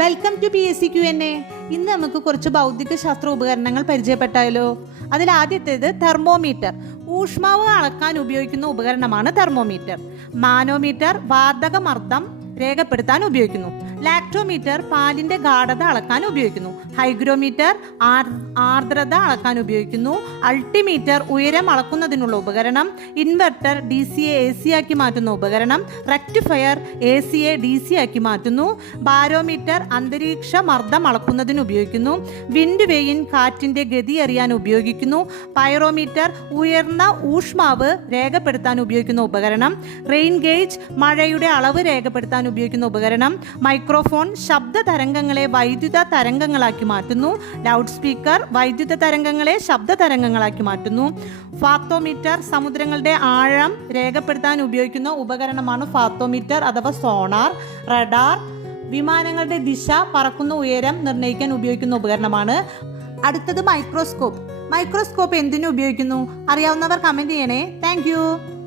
Welcome to PSCQ&A. ഇന്ന് നമുക്ക് കുറച്ച് ഭൗതിക ശാസ്ത്ര ഉപകരണങ്ങൾ പരിചയപ്പെട്ടാലോ. അതിൽ ആദ്യത്തേത് തെർമോമീറ്റർ. ഊഷ്മാവ് അളക്കാൻ ഉപയോഗിക്കുന്ന ഉപകരണമാണ് തെർമോമീറ്റർ. മാനോമീറ്റർ വാതകമർദ്ദം രേഖപ്പെടുത്താൻ ഉപയോഗിക്കുന്നു. ലാക്ടോമീറ്റർ പാലിന്റെ ഗാഢത അളക്കാൻ ഉപയോഗിക്കുന്നു. ഹൈഗ്രോമീറ്റർ ആർദ്രത അളക്കാൻ ഉപയോഗിക്കുന്നു. അൾട്ടിമീറ്റർ ഉയരം അളക്കുന്നതിനുള്ള ഉപകരണം. ഇൻവെർട്ടർ DCയെ AC ആക്കി മാറ്റുന്ന ഉപകരണം. റെക്ടിഫയർ ACയെ DC ആക്കി മാറ്റുന്നു. ബാരോമീറ്റർ അന്തരീക്ഷ മർദ്ദം അളക്കുന്നതിന് ഉപയോഗിക്കുന്നു. വിൻഡ് വെയിൻ കാറ്റിന്റെ ഗതി അറിയാൻ ഉപയോഗിക്കുന്നു. പൈറോമീറ്റർ ഉയർന്ന ഊഷ്മാവ് രേഖപ്പെടുത്താൻ ഉപയോഗിക്കുന്ന ഉപകരണം. റെയിൻ ഗേജ് മഴയുടെ അളവ് രേഖപ്പെടുത്താൻ ഉപയോഗിക്കുന്ന ഉപകരണം. മൈക്രോഫോൺ ശബ്ദ തരംഗങ്ങളെ വൈദ്യുത തരംഗങ്ങളാക്കി മാറ്റുന്നു. ലൗഡ് സ്പീക്കർ വൈദ്യുത തരംഗങ്ങളെ ശബ്ദ തരംഗങ്ങളാക്കി മാറ്റുന്നു. ഫാത്തോമീറ്റർ സമുദ്രങ്ങളുടെ ആഴം രേഖപ്പെടുത്താൻ ഉപയോഗിക്കുന്ന ഉപകരണമാണ് ഫാത്തോമീറ്റർ അഥവാ സോണാർ. റഡാർ വിമാനങ്ങളുടെ ദിശ പറക്കുന്ന ഉയരം നിർണ്ണയിക്കാൻ ഉപയോഗിക്കുന്ന ഉപകരണമാണ്. അടുത്തത് മൈക്രോസ്കോപ്പ്. മൈക്രോസ്കോപ്പ് എന്തിനു ഉപയോഗിക്കുന്നു? അറിയാവുന്നവർ കമന്റ് ചെയ്യണേ. താങ്ക്